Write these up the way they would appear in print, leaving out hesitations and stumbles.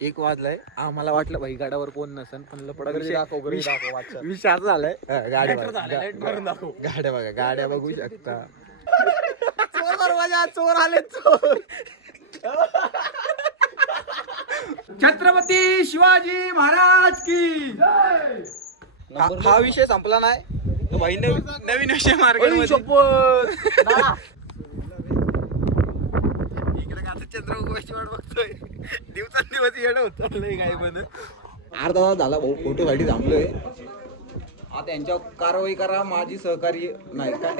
1 वाजलाय. आम्हाला वाटलं भाई गाड्यावर कोण नसन, पण विषय असं झालाय. गाड्या बघा, गाड्या बघू शकता. चोर आले, चोर. छत्रपती शिवाजी महाराज की हा विषय संपला नाही भाई. नवीन विषय मार्केटमध्ये. चंद्रबाबूची वाट बघतोय. दिवसांदिवस येणं होत चाललंय काय पण. अर्धा तास झाला भाऊ, फोटोसाठी थांबलोय. आता यांच्यावर कारवाई करा, माझी सहकारी नाही काय.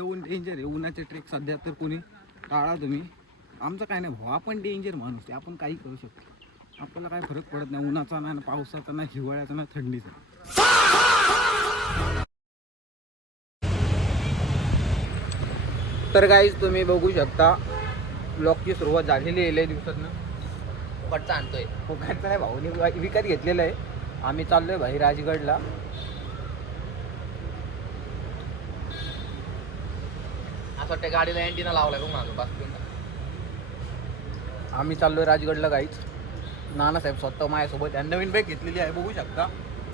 ऊन डेंजर आहे. उन्हाचे ट्रेक सध्या तर कोणी टाळा तुम्ही. आमचं काय नाही भाऊ, आपण डेंजर माणूस आहे, आपण काही करू शकतो. आपल्याला काय फरक पडत नाही, उन्हाचा नाही, पावसाचा नाही, हिवाळ्याचा नाही, थंडीचा. तर गाईज तुम्ही बघू शकता ब्लॉगची सुरुवात झालेली आहे. लय दिवसातनं फुकटचा आणतोय. फुकटचा नाही भाऊनी विकत घेतलेलं आहे. आम्ही चाललोय भाई राजगडला. असं वाटतं गाडीला अँटिना लावलाय बघ माझं बस. आम्ही चाललोय राजगडला गाईच. नानासाहेब स्वतः माझ्यासोबत आहे. नवीन बॅग घेतलेली आहे बघू शकता.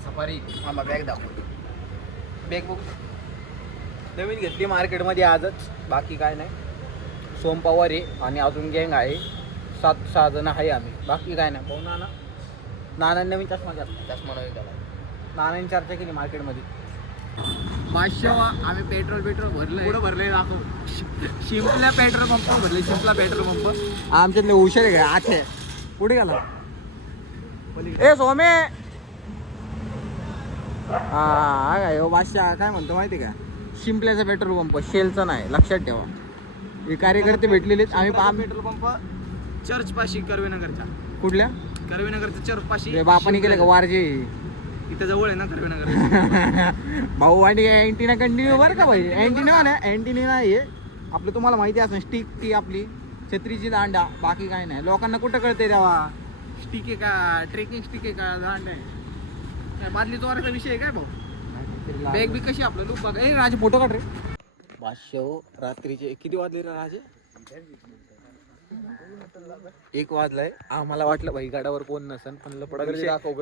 सफारी. आम्हाला बॅग दाखवतो. बॅग बघू शकता नवीन घेतली मार्केटमध्ये आजच. बाकी काय नाही. सोमपावर आहे आणि अजून गँग आहे. 7-6 जण आहे आम्ही. बाकी काय नाही. भाऊ नाना नवीन चष्मा नवीन त्याला. नानाने चर्चा केली मार्केटमध्ये. माशावा आम्ही पेट्रोल भरलंय. पुढं भरलंय दाखव. शिंपला पेट्रोल पंप भरले. शिंपला पेट्रोल पंप. आमच्यातले हुशार आहे. आठे पुढे गेला. ए सोमे. हा काय हो बादशाह काय म्हणतो माहिती का? शिंपल्याचा पेट्रोल पंप, शेलचा नाही, लक्षात ठेवा. हे कार्यकर्ते भेटलेले आम्ही. पेट्रोल पंप चर्च पाशी कर्वेनगरच्या. कुठल्या? कर्वेनगरच्या चर्च पाशी. बापाने केलं का वारजे? इथं जवळ आहे ना कर्वेनगर. भाऊ आणि अँटिना कंटिन्यू बरं का भाई. अँटिना नाही आपलं, तुम्हाला माहिती असं स्टिक ती आपली छत्रीची दांडा. बाकी काय नाही. लोकांना कुठं कळते तेव्हा स्टिक आहे का, ट्रेकिंग स्टिक आहे का, दांडा आहे काय, बादली चोराचा विषय आहे काय भाऊ. बॅग बी कशी आपलं लुक बघा. ए राजे फोटो काढ रे. बादशाह रात्रीचे किती वाजले रे राजे? 1 वाजलाय. आम्हाला वाटलं भाई गाड्यावर कोण नसन, पण लपडा विषय असं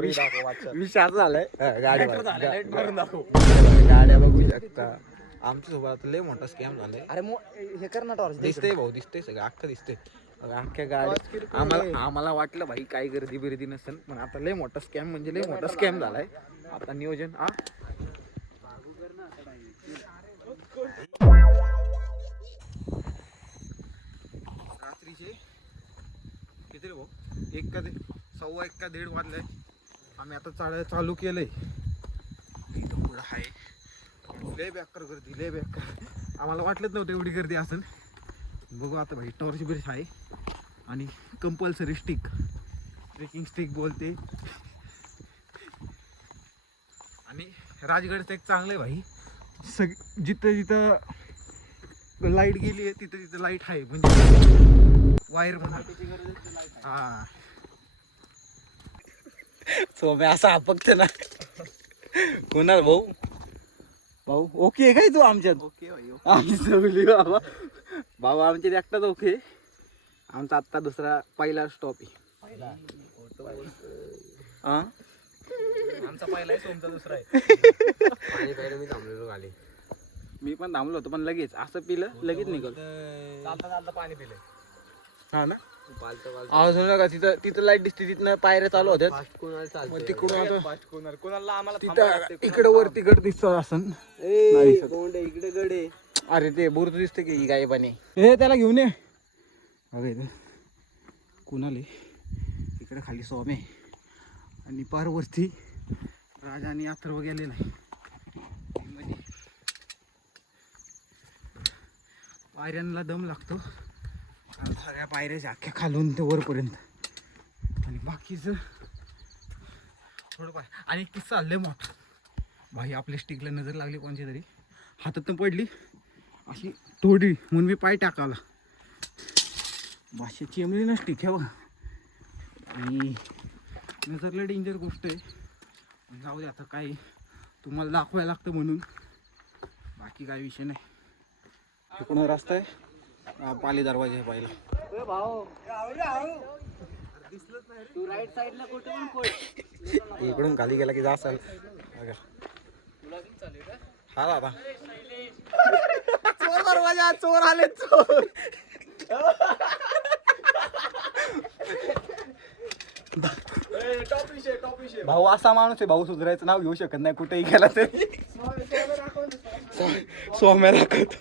झालाय. गाड्या बघू शकता. आमच्या सोबत लय मोठा स्कॅम झालाय. अरे हे कर ना टॉर्च. दिसतंय भाऊ, दिसतंय सगळं अख्खं दिसतंय. अख्ख्या गाडी. आम्हाला वाटलं भाई काही गर्दी बिर्दी नसेल, पण आता लय मोठा स्कॅम म्हणजे लय मोठा स्कॅम झालाय. आता नियोजन रात्रीचे किती रे भाऊ? 1 का 1:15 का 1:30 वाजलाय. आम्ही आता चालू केलंय. इथं पुढं आहे लय बेकार गर्दी, लय बेकार. आम्हाला वाटलंच नव्हतं एवढी गर्दी असेल. बघू आता भाई. टॉर्च बिर्च आहे आणि कंपल्सरी स्टिक, ट्रेकिंग स्टिक बोलते. आणि राजगडचं एक चांगलं आहे भाई, जिथं जिथं लाईट गेली आहे तिथं तिथं लाईट आहे. म्हणजे वायर म्हणा. हा सोम्या असा आपकते ना. कोणाला भाऊ ओके काय तू आमच्यात? ओके भाई. आमची सगळी बाबा आमच्यात एकटाच ओके. आमचा आत्ता पहिला स्टॉप आहे. आमचा पहिला आहे, सोमचा दुसरा आहे. पाणी प्यायला मी थांबलेलो खाली. मी पण थांबलो होतो, पण लगेच असं पिलं लगेच निघाल. चालता पाणी पिलं. हा ना. अजून का तिथं लाईट दिसते. तिथनं पायऱ्या चालू होत्या. तिकडून आता इकडे वर तिकड दिसत असन. इकडे गडे. अरे ते बुरत दिसते की गाय पाणी. हे त्याला घेऊन ये. अगं कुणाले इकडे खाली सोमे आणि पारवरती राजा आणि अथर्व गेलेला आहे. पायऱ्यांना दम लागतो. सगळ्या पायऱ्याच्या अख्ख्या खालून ते वरपर्यंत. आणि बाकीचं थोडं आणि एक किस्सा आलंय मोठा भाई. आपल्या स्टिकला नजर लागली कोणची तरी, हातातून पडली अशी थोडी, म्हणून मी पाय टाकावला. भाषेची एमली ना स्टिक आहे बघ. आणि नजरला डेंजर गोष्ट आहे. जाऊ दे आता, काय तुम्हाला दाखवायला लागतं म्हणून. बाकी काय विषय नाही. इकडून रस्ता आहे, पाली दरवाजा आहे पहिला. इकडून खाली गेला की जा असेल हा दादा चोर दरवाजा, चोर आले चोर. भाऊ असा माणूस आहे, भाऊ सुधरायचं नाव घेऊ शकत नाही कुठेही गेला तरी. सोम्या दाखवतो.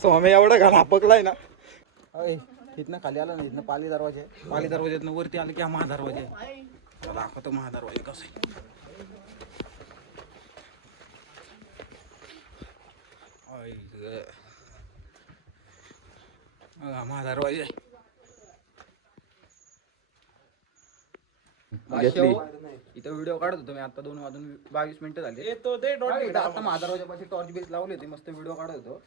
सोम्या एवढा घाण हापकलाय ना. इथनं खाली आलं ना, इथनं पाली दरवाजा आहे. पाली दरवाज्यातनं वरती आलं की हा महादरवाजा आहे. दाखवतो महादरवाजा कसं आहे. महादरवाजा आहे. इथं व्हिडिओ काढत होतो मी आता 2:22 झाले. आता महादरवाजापाशी टॉर्च बेस लावले होते, मस्त व्हिडिओ काढत होतो.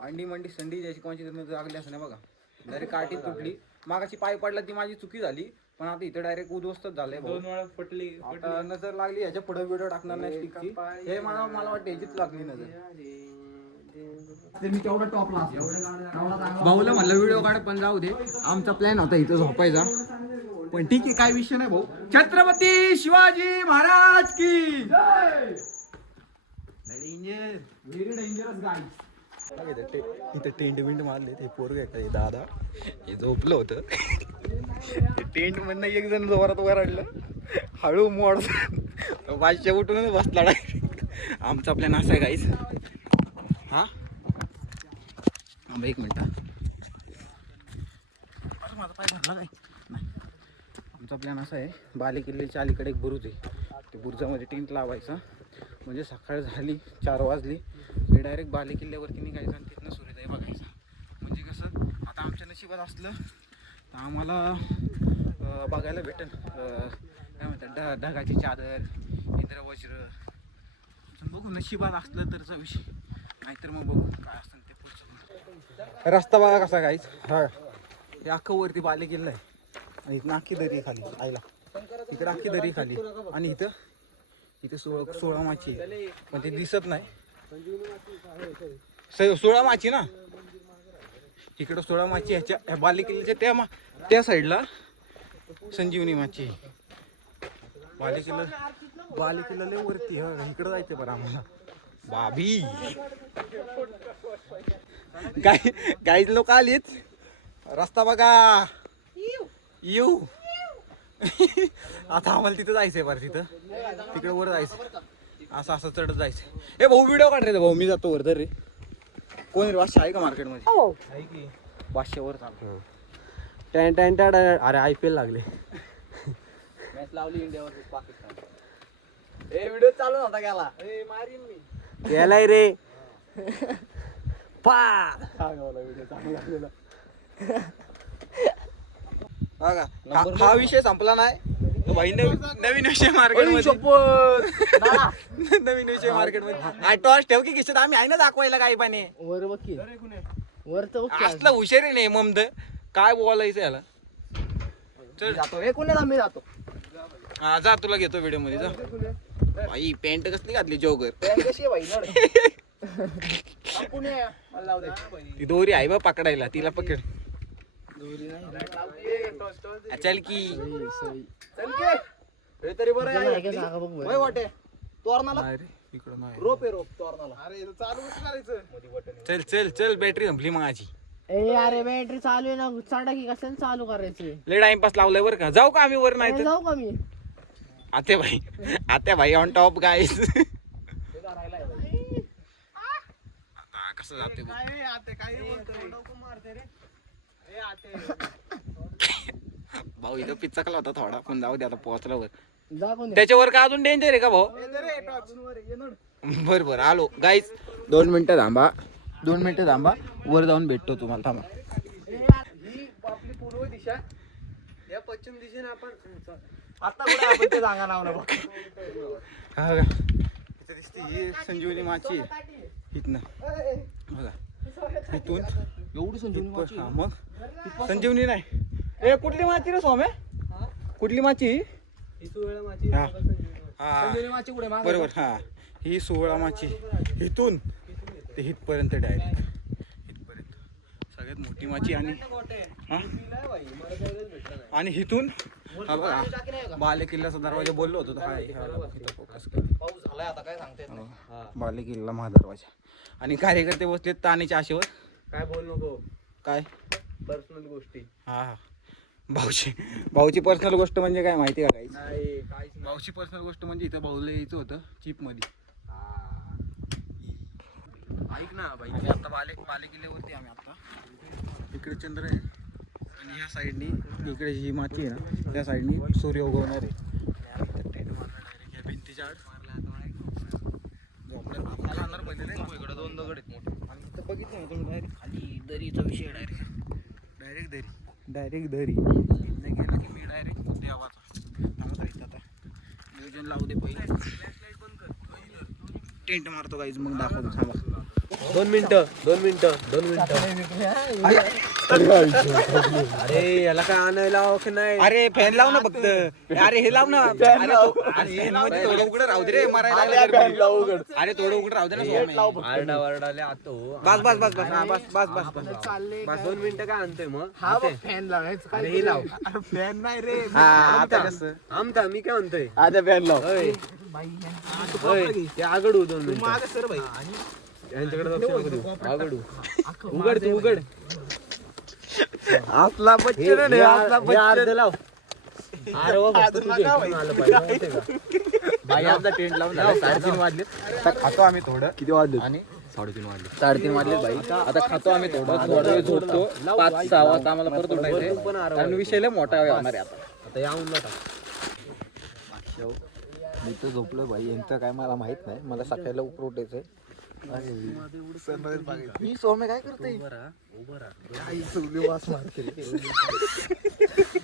अंडी मंडी संडी ज्याची कोणाची लागली असं नाही बघा, डायरेक्ट काठी तुटली. मागाची पाय पडला ती माझी चुकी झाली, पण आता इथं डायरेक्ट उद्ध्वस्तच झालंय. 2 वेळा पटली. आता नजर लागली, याच्या पुढे व्हिडिओ टाकणार नाही स्टिकची. हे मला वाटतं याचीच लागली नजर. मी तेवढा टॉपला भाऊला म्हणलं व्हिडिओ काढ, पण जाऊ दे. आमचा प्लॅन होता इथं झोपायचा, पण ठीक आहे, काय विषय नाही भाऊ. छत्रपती शिवाजी महाराज की डेंजरस गाय. इथं टेंट बिंट मारले. ते पोरग आहे दादा, हे झोपलं होतं. टेंट मधनं एक जण जोरात वराडलं, हळू मोड बादशा उठूनच बसला डायरेक्ट. आमचा प्लॅन असा आहे गाईस. हा एक मिनिट, माझा पाय भरला काय नाही. आमचा प्लॅन असा आहे, बाले किल्ल्याच्या अलीकडे एक बुरुज आहे, ते बुरुजामध्ये टेंट लावायचा. म्हणजे सकाळ झाली 4 वाजली मी डायरेक्ट बाले किल्ल्यावरती निघायचं आणि तिथनं सूर्योदय बघायचा. म्हणजे कसं आता आमच्या नशिबात असलं तर आम्हाला बघायला भेटेल काय म्हणतात ढगाची चादर, इंद्रवज्र. बघू नशिबात असलं तरचा विषय, नाहीतर मग बघू काय असतं ते पुढचं. रस्ता बघा कसा काहीच. हा हे अख्खं वरती बाले किल्ला आहे आणि इथं अख्खी दरी खाली आईला, इकडं अख्खी दरी खाली आणि इथं 16 माची, पण ते दिसत नाही. 16 माची ना, इकडं 16 माची. ह्याच्या बाले किल्ल्याच्या त्या साईडला संजीवनी माची. बाले किल्ला लय वरती. हा इकडं जायचं बरं आम्हाला. बाबी काही लोक आलीच. रस्ता बघा येऊ. आता आम्हाला तिथं जायचंय बरं, तिकडे वर जायचं, असं चढत जायचं. हे भाऊ व्हिडिओ काढ रे भाऊ, मी जातो वर. तर रे कोण रे बादशाह आहे का मार्केटमध्ये? बादशाह वर चालू. अरे IPL लागले. मॅच लावली इंडिया वर्सेस पाकिस्तान. हे व्हिडिओ चालू नव्हता गेला. मारीन मी गेलाय रे व्हिडिओ चालू लागलेला. हा विषय संपला नाही भाई. नवीन विषय मार्केटमध्ये, नवीन विषय मार्केटमध्ये. टॉर्च ठेव की किशोर, आम्ही आहे ना दाखवायला काही पाणी वर. बघ वर तर असलं हुशारी नाही ममद, काय बोलायचं याला. चल जातो मी जातो. हा जा, तुला घेतो व्हिडिओ मध्ये जा. भाई पॅन्ट कसली घातली जोगर. ती दोरी आहे बा पकडायला, तिला पकड. चल की तरी बरं वाटे तोरणाला रोप तोरणाला. चल चल चल, बॅटरी संपली माझी. अरे बॅटरी चालू आहे ना, चढा की कसं चालू करायचं. लय टाइमपास लावलाय बरं का. जाऊ का आम्ही वर? नाही जाऊ का मी? आत्या भाई ऑन टॉप गाईस. कसं जाते भाऊ? इथं पिचकला होता थोडा, पण जाऊ दे आता पोहोचला वर. त्याच्यावर का अजून डेंजर आहे का भाऊ? बरोबर आलो गाईस. 2 मिनिटं थांबा, 2 मिनिटं थांबा, वर जाऊन भेटतो तुम्हाला. थांबा. आपली पूर्व दिशा, या पश्चिम दिशेने आपण आता कुठे आपण ते जागा लावलं बघ. इथं दिसते ही संजीवनी माची. इथनं बघा, इथून एवढी संजीवनी माची. हा मग संजीवनी नाही. ए कुठली माची रे सोम्या? कुठली माची? हा बरोबर. हा ही 16 माची. इथून ते हितपर्यंत डायरेक्ट इथपर्यंत सगळ्यात मोठी माची. आणि इथून हा बघा बाले किल्ल्याचा दरवाजा बोललो होतो तर हा आहे. हा बघा, इथं focus कर. पाऊस झालाय आता काय सांगते बाले किल्ला महादरवाजा आणि कार्यकर्ते बसलेत ताणीच्या आशेवर. काय बोल नको काय पर्सनल गोष्टी हा हा भाऊची पर्सनल गोष्ट म्हणजे काय माहिती का काही नाही काहीच भाऊची पर्सनल गोष्ट म्हणजे इथं भाऊला यायचं होतं चिप मध्ये. ऐक ना बाई आम्ही आता बाले किल्ल्यावरती आम्ही आता इकडे चंद्र आहे आणि ह्या साईडनी इकडे ही माती आहे ना त्या साईडनी सूर्य उगवणार आहे. टेंट मारला डायरेक्ट या भिंतीच्या आड झोपल्यात खाणार पडलेलं आहे. इकडे 2 दगड आहेत मोठे आणि इथं बघितलं ना तुम्ही डायरेक्ट खाली दरीचा विषय डायरेक्ट दरी इथनं गेलं की मी डायरेक्ट देवाचा थांबत राहील. आता नियोजन लावू दे पहिले टेंट मारतो काहीच मग दाखवतो थांबा. 2 मिनिटं अरे याला काय आणायला की नाही अरे फॅन लाव ना फक्त. अरे हे लाव ना. अरे थोडं उघडं राहू दे रे मरायला. अरे थोडं उघडं राहू दे ना सोम्या. आरडावरडाले आतो बस हा, बस 2 मिनिटं काय आणतोय मग फॅन लावायचं अरे हे लाव फॅन नाही रे. हा आता कसं आमता मी काय म्हणतोय आता फॅन लाव. ते आगडू 2 मिनिटं मागं सर बाई यांच्याकडे लक्ष नको देऊ. आगडू उघड तू उघड आपला बच्चन हे अर्ध लाव अरे वा बघ, तुझे इकडून आलं पाहिजे, माहितीये का? भाई आमचा टेंट लावून झाला 3:30 वाजले. आता खातो आम्ही थोडं. किती वाजले आणि 3:30 वाजले भाई. आता खातो आम्ही थोडं वेळ झोपतो. 5-6 वाजता आम्हाला परत उठायचंय कारण विषय लय मोठा होणार आहे आता यावून नका मी तर झोपलो भाई. यांचं काय मला माहित नाही. मला सकाळी लवकर उठायचंय. मी सोमे काय करतोय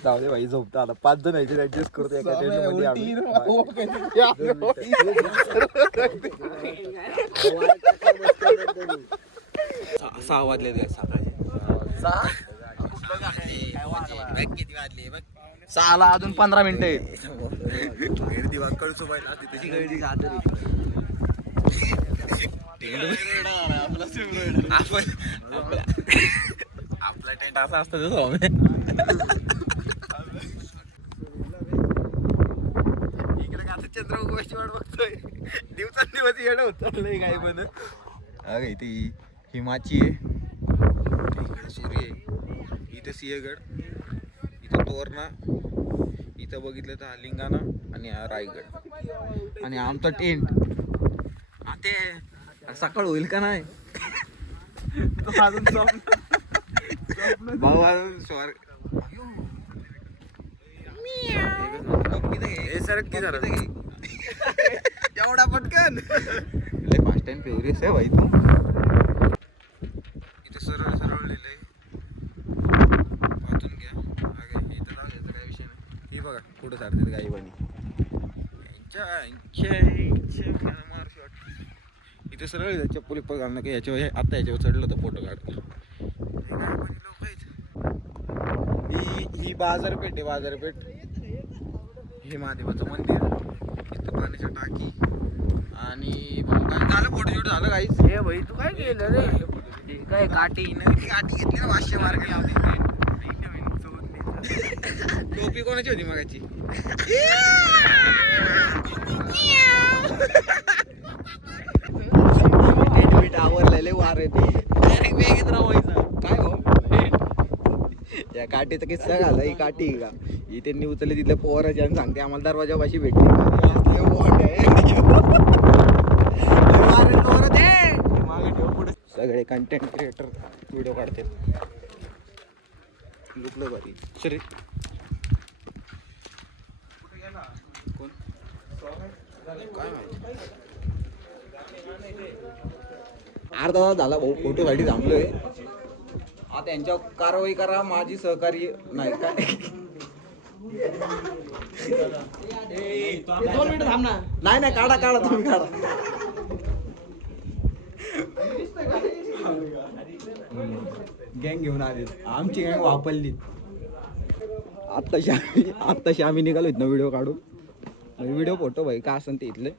जाऊ दे भाई झोपतो आता. 5 जण यायचे ऍडजस्ट करतो एका टेंट मध्ये आम्ही. 6 वाजले सकाळचे. 6ला अजून 15 मिनिटं आहेत. गर्दी वाकळचो पाहिला तिथे गर्दी आपला टेंट असा असतो इकडे का चंद्र उगवायची वाट बघतोय. दिवसांदिवस येणं होत काय पण. अरे इथे हिमाची आहे, इकडे सूर्य आहे, इथे सिंहगड, इथं तोरणा, इथं बघितलं तर हा लिंगाणा आणि हा रायगड आणि आमचं टेंट. ते सकाळ होईल का नाही भाऊ अजून स्वर एवढा पटकन लय फास्ट अँड फ्युरियस आहे भाई तू. इथे सरळ लिहिलंय वाचून घ्या. इथं लागायचं काय विषय नाही. ही बघा कुठं सारते गाई बनी मार शॉट. इथे सरळ चप्पल घालणं की याच्यावर आता याच्यावर चढलं तर फोटो काढतो. लोक आहेत. ही बाजारपेठ आहे. बाजारपेठ हे महादेवाचं मंदिर, इथं पाण्याच्या टाकी आणि झालं फोटोशूट झालं काहीच. हे भाई तू काय केलं रे काय काठी नवीन काठी घेतली ना 500 मार्क लावली. टोपी कोणाची होती मगाची आवरलेले वार काय हो या काठीचा किस्सा घाला. ही काठी का ही त्यांनी उचलली तिथल्या पोराची आणि सांगते आम्हाला दरवाजापाशी भेटली. सगळे कंटेंट क्रिएटर व्हिडिओ काढते. लुकलं भारी सरी कोण काय माहिती. अर्धा तास झाला भाऊ फोटोसाठी थांबलोय. आता यांच्यावर कारवाई करा. माझी सहकार्य नाही काय 2 मिनिटं थांब ना. नाही काढा तुम्ही काढा. गँग घेऊन आले. आमची गँग वापरली. आत्ताशी आम्ही निघालो ना व्हिडिओ काढून. व्हिडिओ फोटो भाई का असेल ते इथले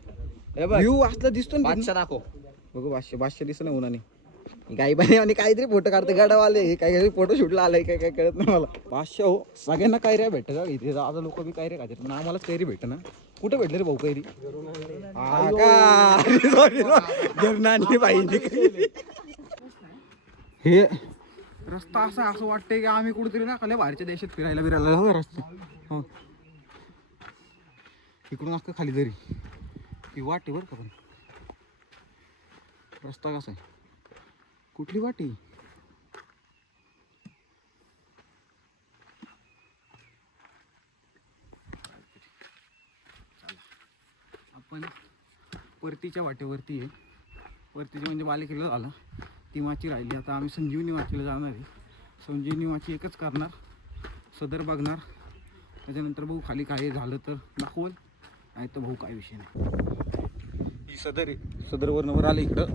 व्ह्यू असला दिसतो ना. 500 दाखव बघू 500 दिसत ना उन्हाने. काही पण आणि काहीतरी फोटो काढते गाडावाले हे काही फोटो शूटला आलाय काय काय कळत नाही मला. पाचशे हो सगळ्यांना कैऱ्या भेटत का इथे आता लोक बी कैरी खातात पण आम्हालाच कैरी भेटत ना. कुठे भेटले रे भाऊ कैरी? हा का सॉरी घरून आणली पाहिजे. हे रस्ता असा असं वाटतंय की आम्ही कुठेतरी ना खाली बाहेरच्या देशात फिरायला बिरायला रस्ते. हो इकडून असतं खाली तरी ही वाट आहे बरं का पण रस्ता कसा आहे कुठली वाटी आपण परतीच्या वाटेवरती आहे. परतीची म्हणजे बालेकिल्ला झाला ती माची राहिली. आता आम्ही संजीवनी माचीला जाणार आहे. संजीवनी माची एकच करणार सदर बघणार त्याच्यानंतर भाऊ खाली काय झालं तर दाखवल नाही तर भाऊ काय विषय नाही. ही सदर आहे सदरवरनं वर आलं इकडं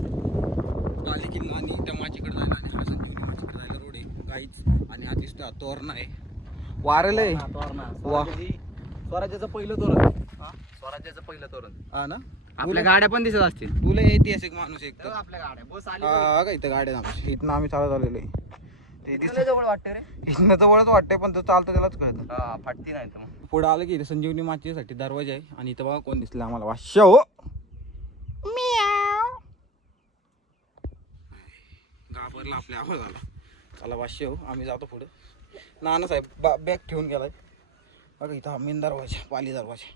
बालेकिल्ला आणि त्या माचीकडे जायला आणि हा संजीवनी माचीकडे जायला रोड आहे काहीच. आणि हा दिसतो तोरणा आहे वारलं आहे वा स्वराज्याचं पहिलं तोरण. स्वराज्याचं पहिलं तोरण हा ना. आपल्या गाड्या पण दिसत असतील. तुला ऐतिहासिक माणूस एक तर आपल्या गाड्या बस आली का इथं गाड्या आमच्या इथनं आम्ही चालत आलेलो आहे. ते दिसत जवळ वाटते रे. इथनं जवळच वाटतंय पण तो चालतं त्यालाच कळतं. हा फाटती नाही तर मग. पुढं आलं की इथे संजीवनी माचीसाठी दरवाजा आहे आणि इथं बघा कोण दिसलं आम्हाला वाश्य हो घाबरला आपल्या आवाज आला. चला वाश्य हो आम्ही जातो पुढं. नाना साहेब बॅग ठेवून गेलाय बघा इथं हा मेन दरवाजा पाली दरवाजा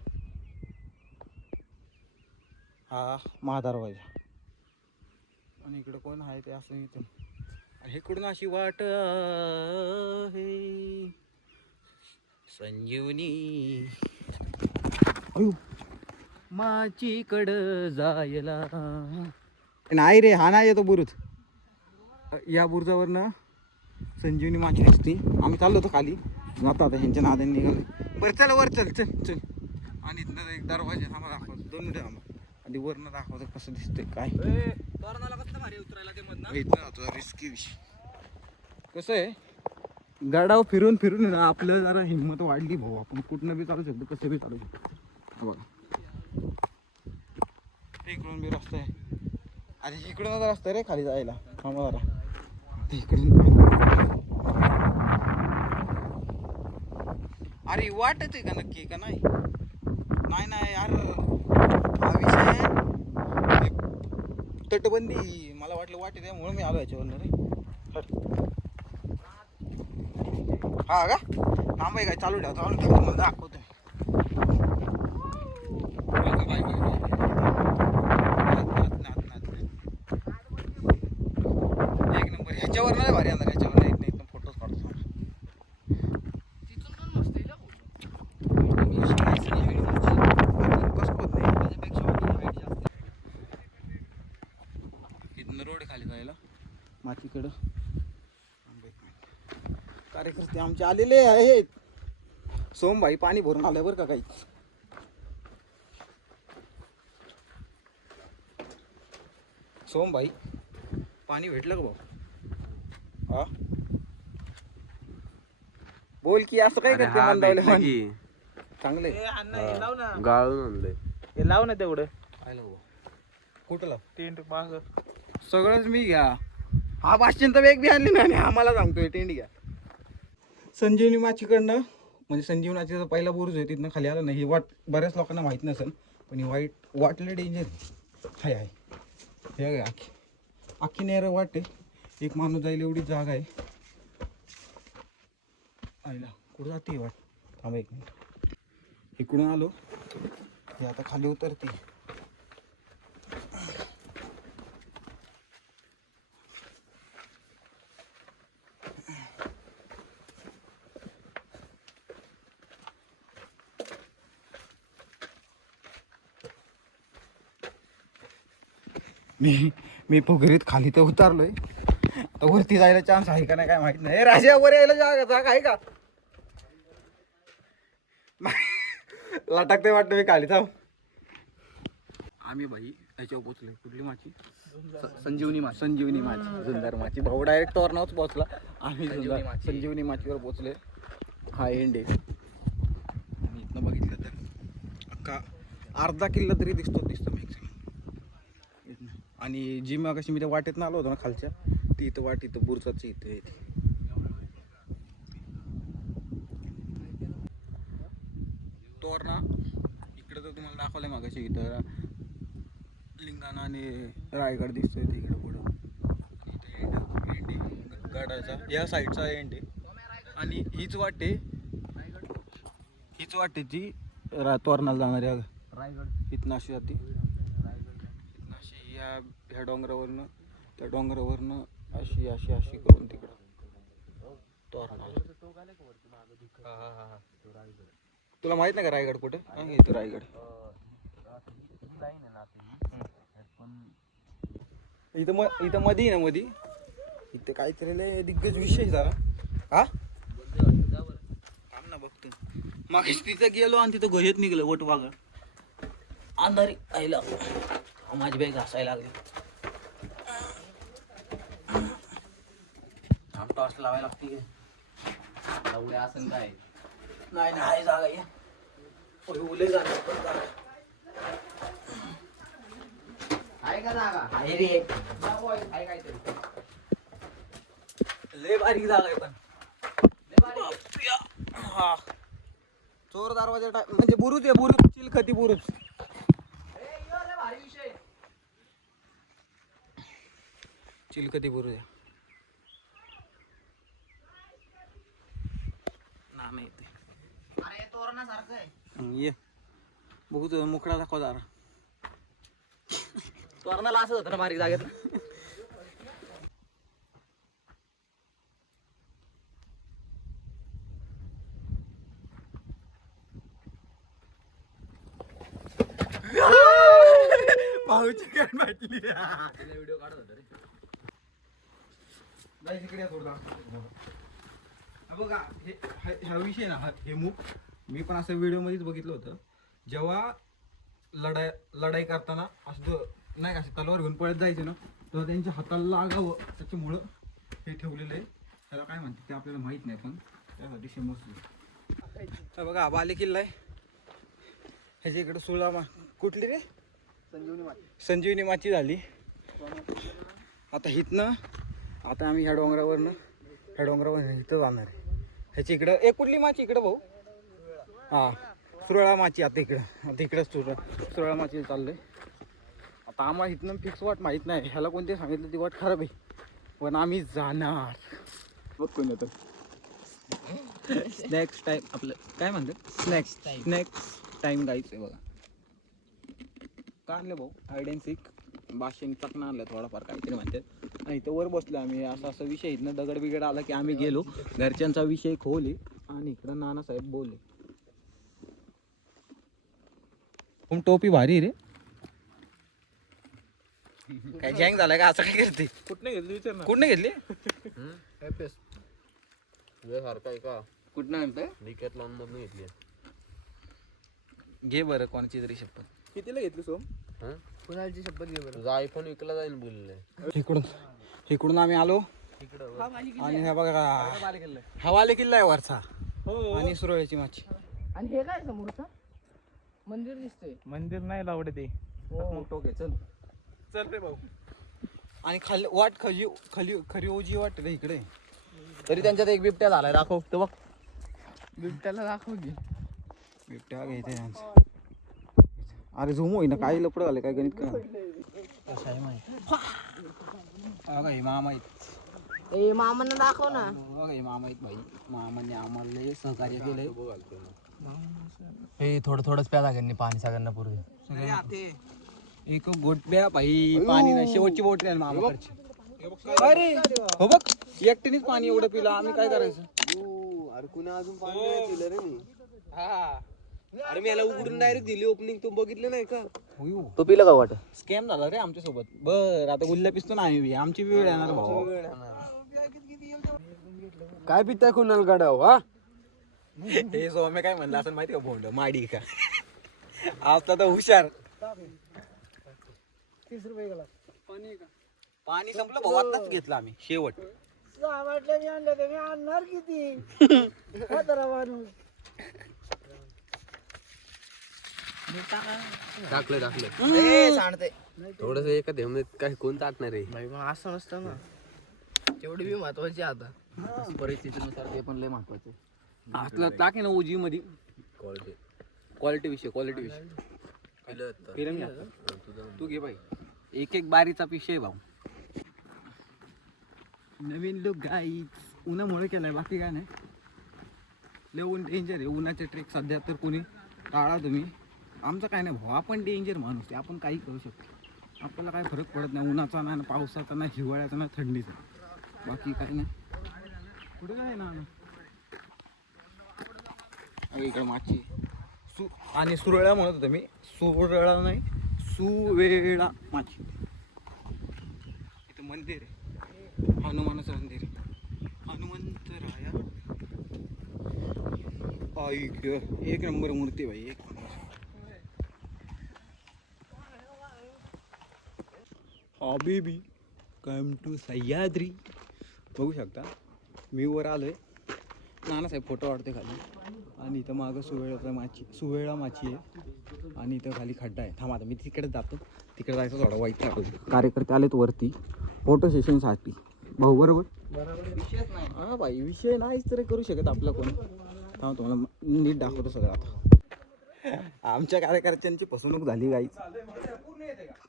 हा महादरवाजा आणि इकडं कोण आहे ते असं इथून इकडून अशी वाट आहे संजीवनी अयो माचीकडं जायला नाही रे हा नाही येतो बुरुज. या बुरुजावरनं संजीवनी माची दिसते. आम्ही चाललो होतो खाली आता ह्यांच्या नादाने निघालो. बरं चल वर चल चल चल आणि इथनं एक दरवाजा थांबा दाखवतो 2 मिनिटं थांबा आधी वरनं दाखवतो कसं दिसतंय काय. इथनं आता रिस्की विषय कसं आहे गाडावर फिरून फिरून ना आपलं जरा हिंमत वाढली भाऊ. आपण कुठनं बी चालू शकतो कसं बी चालू शकतो. बघा इकडून बी रस्ता आहे आणि इकडून रस्ता आहे रे खाली जायला. थांबा जरा इकडून अरे वाटत आहे का नक्की का नाही. नाही नाही यार हा विषय तटबंदी मला वाटलं वाटेल आहे म्हणून मी आलो याच्यावरनं रे. हा का थांबाय काय चालू ठेवा चालू ठेवा मला दाखवतो. एक नंबर ह्याच्यावर नाही भारी अंदाज ह्याच्यावर नाही नाही फोटोज काढतो. इथनं रोड खाली जायला मातीकडं कार्यकर्ते आमचे आलेले आहेत. सोमभाई पाणी भरून आलंय बरं का काही. सोमभाई पाणी भेटलं का भाऊ? हा बोल की असं काय करते मंदावले पाणी चांगले गाळून आणलंय हे लाव ना तेवढं. कुठं लाव टेंट माग सगळंच मी घ्या. हा भाषण तर वेग बी आणली ना आणि आम्हाला सांगतोय टेंट घ्या. संजीवनी माचीकडनं म्हणजे संजीवनी माचीचा पहिला बुरुज आहे तिथनं खाली आलं नाही. ही वाट बऱ्याच लोकांना माहीत नसेल पण ही वाटले डेंजर हाय हाय. हे काय अख्खी नेर वाट आहे. एक माणूस जाईल एवढी जागा आहे. आईला कुठं जाते वाट थांबा एक मिनिट. इकडून आलो हे आता खाली उतरते. मी फुगरीत खाली तर उतरलोय. आता वरती जायला चान्स आहे का नाही काय माहित नाही. राजा वर यायला जागा आहे का लटकते वाटतं मी खाली थांब. आम्ही भाई याच्यावर पोचलोय. कुठली माची संजीवनी माच. संजीवनी माची जुंदार माची भाऊ डायरेक्ट तोरणावरच पोचला. आम्ही संजीवनी माचीवर पोचले. हा एंड आहे आणि इथनं बघितलं तर अख्खा अर्धा किल्ला तरी दिसतो मॅक्सिमम. आणि जी मग कशी मी त्या वाटेत आलो होतो ना खालच्या ती इथं वाट इथं बुरचाची इथं येते. तोरणा इकडं तर तुम्हाला दाखवलंय मागाशी, इथं लिंगाणा आणि रायगड दिसतोय तिकडं पुढं. इथं एंड गडाचा या साईडचा एंड आहे आणि हीच वाटे जी तोरणाला जाणारी रायगड इथनं अशी जाते. इथनं अशी ह्या डोंगरावरनं त्या डोंगरावरनं अशी अशी अशी करून तिकडं तोरणाला. तुला माहित नाही का रायगड कुठे? इथं रायगड इथं मध्ये ना मध्ये इथं काहीतरी लय दिग्गज विषय जरा. हा थांब ना बघतो. मागेच तिथं गेलो आणि तिथं घोषेत निघलं वट वाघ अंधारी आईला माझी बॅग घासायला लागली. थांब टॉर्च लावायला लागते असं काय नाही नाही जागा ये उले जागा आहे का जागा? आहे रे. आहे काहीतरी लय बारीक जागा आहे पण हा चोर दरवाजा म्हणजे बुरुज आहे. बुरुज चिलखती बुरुज. चिलखती बुरुज आहे. नाम येते अरे तोरणासारखं आहे. ये बघू तुझा मुकडा दाखवा जरा. तोरणाला असं होतं ना बारीक जागेत. भाऊची काय माहिती व्हिडिओ काढत होता रे. इकडे थोडा बघा ह्या विषय ना हे मूक मी पण असं व्हिडिओ मध्येच बघितलं होतं. जेव्हा लढाई करताना असं नाही का तलवार घेऊन पळत जायचे ना तेव्हा त्यांच्या हाताला लागावं त्याच्यामुळं हे ठेवलेलं आहे. त्याला काय म्हणते ते आपल्याला माहित नाही पण त्यासाठी समजलं. बघा बाले किल्ला आहे. ह्याच्या इकडे सुळा कुठली रे संजीवनी माची झाली. आता हिथनं आता आम्ही ह्या डोंगरावर इथं जाणार आहे. ह्याची इकडं कुठली माची इकडं भाऊ? हां सुरळा माची. आता इकडंच सुरळा माची चाललंय. आता आम्हाला इथनं फिक्स वाट माहीत नाही. ह्याला कोणते सांगितलं ती वाट खराब आहे पण आम्ही जाणार. बघ कोण येतं. स्नॅक्स टाईम आपलं काय म्हणतात स्नॅक्स टाईम गायचं आहे बघा. का आणलं भाऊ? हाईड अँड सीक भाषेने चकना आणलं थोडाफार काहीतरी म्हणतात. आणि इथं वर बसलो आम्ही. असा विषय इथनं दगड बिगड आला की आम्ही गेलो. घरच्यांचा विषय खोले आणि इकडं नानासाहेब बोलले. टोपी भारी रे. काय जॅंग झालाय का असं काय करते? कुठने घेतली विचार ना. कुठनं घेतली? सारखा आहे का? कुठनं आणतंय? डिकॅथलॉन मधून घेतली. घे बरं कोणाची तरी शपथ. कितीला घेतली सोम? कुणाची शपथ घे बरं. तुझा आयफोन विकला जाईल बोलले. इकडून आम्ही आलो आणि हे बघा हा बाले किल्ला आहे वरचा आणि सुरळीची माची. आणि हे काय समोरचं मंदिर दिसतंय? मंदिर नाही लावडे ते. ओके चल चल रे भाऊ. आणि खाली वाट खरी ओजी वाट रे इकडे. तरी त्यांच्यात एक बिबट्या झालाय. दाखव तो बघ. बिबट्याला दाखव की. बिबट्या घ्यायचे त्यांचं. अरे झूम होईना काही लपड झालं काय गणित काय मामाईत. ए मामांना दाखव ना. मामाईत भाई मामाने आम्हाला लय सहकार्य केलंय. हे थोडंच प्या लागेल पाणी सगळ्यांना पूर्वी. एक गोटब्या भाई पाणी नाही. शेवटची बोट आहे मामाकडची. अरे हो बघ एकटीनेच पाणी एवढं पिलं आम्ही काय करायचं? अरे कुणा अजून पाणी पिलं रे मी. अरे मी याला उघडून डायरेक्ट दिली ओपनिंग. तू बघितलं नाही का? तो पिला का वाट? स्कॅम झाला रे आमच्या सोबत. बर आता गुल्ल्या पिसतो ना आम्ही. आमची वेळ येणार भाऊ. काय पिताय कुणाल गाडाव? हा हे सोम्या काय म्हणलं असं माहिती का? भोंड माडी का आता तर हुशार. 30 रुपये गेला. पाणी संपलं भाऊ. आताच घेतलं आम्ही शेवट. वाटलं मी आणलं तर मी आणणार किती? टाकले थोडस एका देवने काय कोण टाकणार आहे? असं नसतं ना. तेवढी बी महत्वाची आता परिस्थितीनुसार ते पण लय महत्वाचे. असलं टाके ना उजी मध्ये क्वालिटी विषय फिरम तू घे बाई एक एक बारीचा विषय भाऊ. नवीन लुक गाईच उन्हामुळे केलाय बाकी काय नाही. लय ऊन डेंजर आहे. उन्हाचे ट्रेक सध्या तर कोणी टाळा तुम्ही. आमचं काय नाही भाऊ आपण डेंजर माणूस आहे. आपण काही करू शकतो. आपल्याला काय फरक पडत नाही उन्हाचा ना पावसाचा ना हिवाळ्याचा ना थंडीचा. बाकी काही नाही. कुठे काय ना इकडे माची आणि सुरळा म्हणत होतो मी. सुरळा नाही सुवेळा माची. इथं मंदिर आहे हनुमानाचं मंदिर आहे. हनुमंतराया एक नंबर मूर्ती भाई एक नंबर. हबीबी कम टू सह्याद्री. बघू शकता मी वर आलोय. नानासाहेब फोटो वाढते खाली आणि इथं मागं सुवेळा माची आहे आणि इथं खाली खड्डा आहे. थांबा आता मी तिकडे जातो. तिकडे जायचं थोडा वाईट कार्यकर्ते आलेत वरती फोटो सेशनसाठी भाऊ बरोबर. विषयच नाही. हा भाई विषय नाहीच तरी करू शकत आपलं कोणी. हा तुम्हाला नीट दाखवतो सगळं आता. आमच्या कार्यकर्त्यांची फसवणूक झाली गाईच.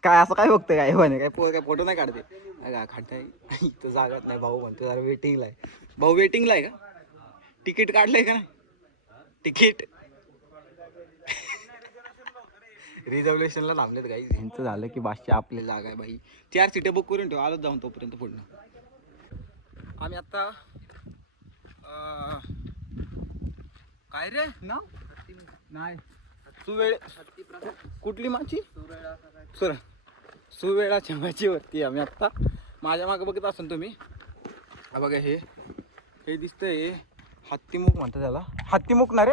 काय असं काय बघतंय काय म्हणे काय फोटो नाही काढते काय खड्डा आहे इथं जागाच नाही. भाऊ म्हणतो जरा वेटिंगला आहे. भाऊ वेटिंगला आहे का? तिकीट काढलंय का नाही? तिकीट रिझर्वेशनला थांबलेत गाई. ह्यांचं झालं की बादशा आपली जागा आहे बाई. 4 सीटं बुक करून ठेव आलोच जाऊन तोपर्यंत पुढनं. आम्ही आता काय रे नाव नाही कुठली माची सुवेळाच्या माचीवरती आम्ही आत्ता. माझ्या मागं बघत असाल तुम्ही. हा बघा हे दिसतंय हत्तीमुख म्हणतात त्याला. हत्तीमुख ना रे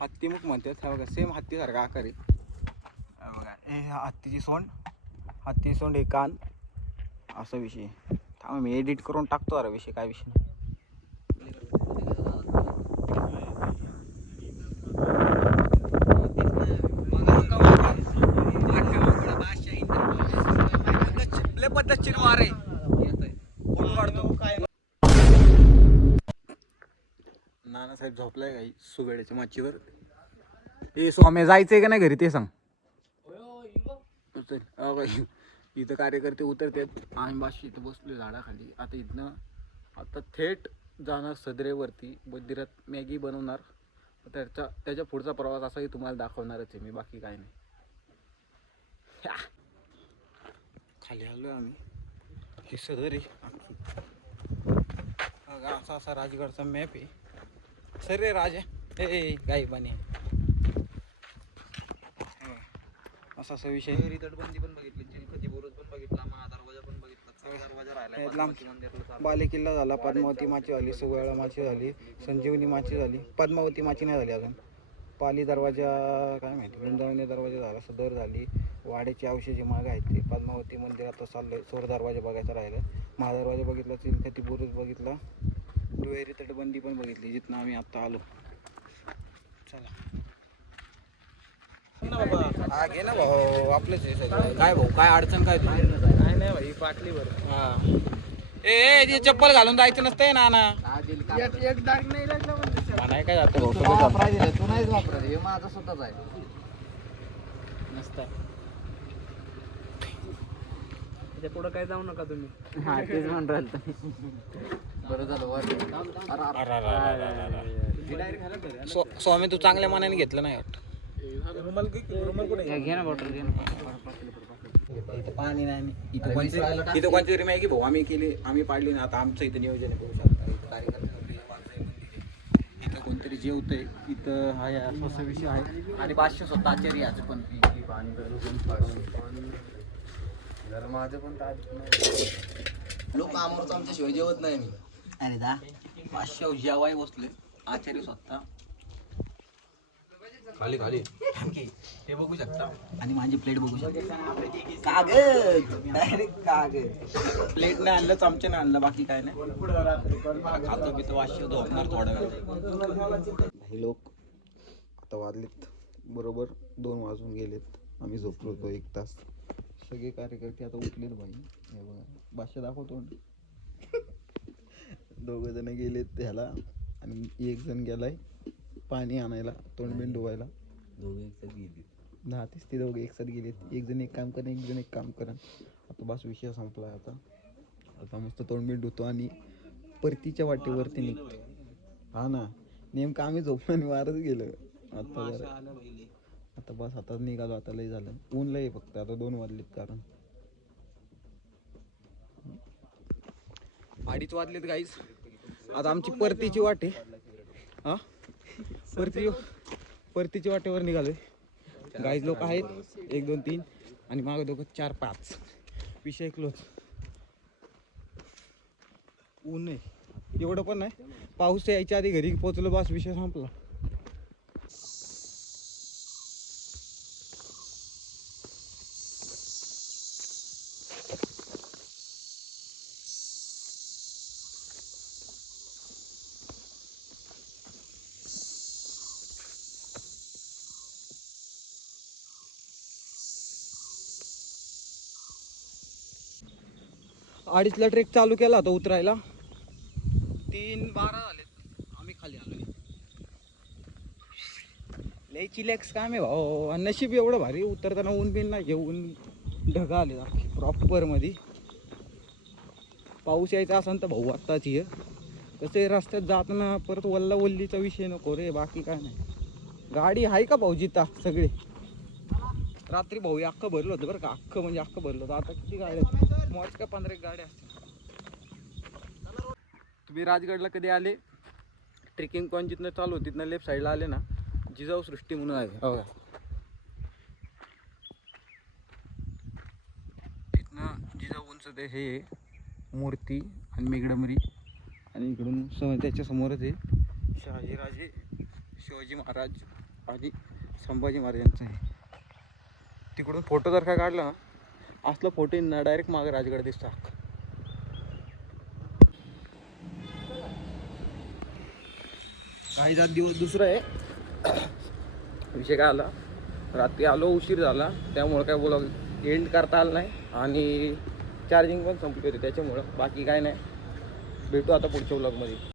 हत्तीमुख म्हणतात. हा बघा सेम हत्तीसारखा आकार आहे. बघा हे हत्तीची सोंड हे कान असा विषय. थांबा मी एडिट करून टाकतो अरे विषय काय विषय नाही. पद्धतशीर वार आहे. फोटो काढतो. नानासाहेब झोपलाय काही सुवेळ्याच्या माचीवर. ए स्वामी जायचंय का नाही घरी ते सांग. इथं कार्यकर्ते उतरतात. आम्ही बाशी इथं बसलो झाडाखाली. आता थेट जाणार सदरेवरती मंदिरात मॅगी बनवणार. त्याच्या पुढचा प्रवास असाही तुम्हाला दाखवणारच आहे मी. बाकी काय नाही. खाली आलो आम्ही. हे सदर आहे असा राजगडचा मॅप आहे. सर रे राजा ए गाई बने असा विषय. तटबंदी पण बघितली चिलखती बुरुज पण बघितला महादरवाजा पण बघितला. दरवाजा राहिला बाले किल्ला झाला. पद्मावती माची झाली. सुवेळा माची झाली. संजीवनी माची झाली. पद्मावती माची नाही झाली अजून. पाली दरवाजा काय माहिती. वृंदावनी दरवाजा झाला. सदर झाली. वाड्याची अवशेषे माग आहेत ते. पद्मावती मंदिर आता चाललंय. सोर दरवाजा बघायचा राहिला. महादरवाजा बघितला. चिलखती बुरुज बघितला. दुहेरी तटबंदी पण बघितली जिथनं आम्ही आत्ता आलो. चला हा घे ना भाऊ आपलंच आहे सगळं. काय भाऊ काय अडचण काय तुझी? काय नाही भाई पाटलीवर. हा ए चप्पल घालून जायचं नसतंय नाना. एक डाग नाही लागला म्हणजे म्हणाय काय जातं भाऊ. तू नाहीच वापरत. हे माझा स्वतःच आहे. नसतं. त्याच्या पुढं काय जाऊ नका तुम्ही. हा तेच म्हणून राहिलं. बरं झालं वर. स्वामी तू चांगल्या मनाने घेतलं नाही वाटतं. घे ना बॉटल घे ना. इथं पाणी नाही. इथं कोणती तरी मॅगी भाऊ आम्ही केली. आम्ही पाडली ना. आता आमचं इथं नियोजन आहे. करू शकता इथं कार्यकर्ते. इथं कोणतरी जेवतंय. इथं हा असा विषय आहे. आणि बादशा स्वतः आचार्य आज पण माझं पण लोक आमरच आमच्याशिवाय जेवत नाही मी. अरे दा बादशा जेवाय बसले. आचार्य स्वतः खाली हे बघू शकता. आणि माझी प्लेट बघू शकता. कागद डायरेक्ट कागद. प्लेट नाही आणलं चमच्याने आणलं. बाकी काय नाही. खातो पितो वाश्य झोपणार थोडा वेळ. हे लोक आता वाजलेत बरोबर 2 वाजून गेलेत. आम्ही झोपलो होतो 1 तास. सगळे कार्यकर्ते आता उठलेत भाई. हे बघा भाषा दाखवतो. दोघं जण गेलेत ह्याला आणि एक जण गेलाय पाणी आणायला, तोंडबिंड धुवायला. तेच ते दोघे एकसाथ गेलेत. एक जण एक काम करेन, एक जण एक काम करेन. आता बस विषय संपला. आता मस्त तोंडबिंड धुतो आणि परतीच्या वाटेवरती निघतो. हा ना, नेमकं आम्ही झोपलो आणि वारच गेलं. आता बस आता निघालो. आता लय झालं, ऊन लय फक्त. आता 2 वाजलेत, कारण 2:30 वाजलेत गाईस. आता आमची परतीची वाट आहे. हा, परतीची वाटेवर निघालोय. गाईज लोक आहेत 1 2 3 आणि मागे दोघं 4 5. विषय क्लोज. ऊन नाही एवढं पण नाही. पाऊस यायच्या आधी घरी पोचलो, बस विषय संपला. अडीचला ट्रेक चालू केला होता उतरायला. 3:12 झालेत, आम्ही खाली आलोय. लय चिलॅक्स काम आहे भाऊ. आणि नशीब एवढं भारी, उतरताना ऊन बिन नाही घेऊन ढगा आले प्रॉपर मध्ये. पाऊस यायचा असेल तर भाऊ आत्ताच ये. कसं आहे, रस्त्यात जाताना परत वल्लीचा विषय नको रे, बाकी काय नाही. गाडी आहे का भाऊ जिता सगळे? रात्री भाऊ अख्खं भरलं होतं बरं का, अख्खं म्हणजे अख्खं भरलं होतं. आता किती गाड्या, मोज का 15 गाड्या असतील. तुम्ही राजगडला कधी आले, ट्रेकिंग पॉईंट जिथनं चालू होती तिथनं लेफ्ट साईडला आले ना, जिजाऊ सृष्टी म्हणून आहे. हो, तिथनं जिजाऊंचं ते हे मूर्ती आणि मेघडमरी. आणि इकडून त्याच्या समोरच आहे शहाजीराजे शिवाजी महाराज आणि संभाजी महाराजांचं आहे. तिकडून फोटो जर काय काढला ना, असला फोटो ना डायरेक्ट मागे राजगड दिसतो. काही जात दिवस दुसरा आहे. विषय काय आला, रात्री आलो उशीर झाला, त्यामुळं काय बोला एंड करता आलं नाही. आणि चार्जिंग पण संपली होती त्याच्यामुळं. बाकी काय नाही. भेटू आता पुढच्या व्लॉगमध्ये.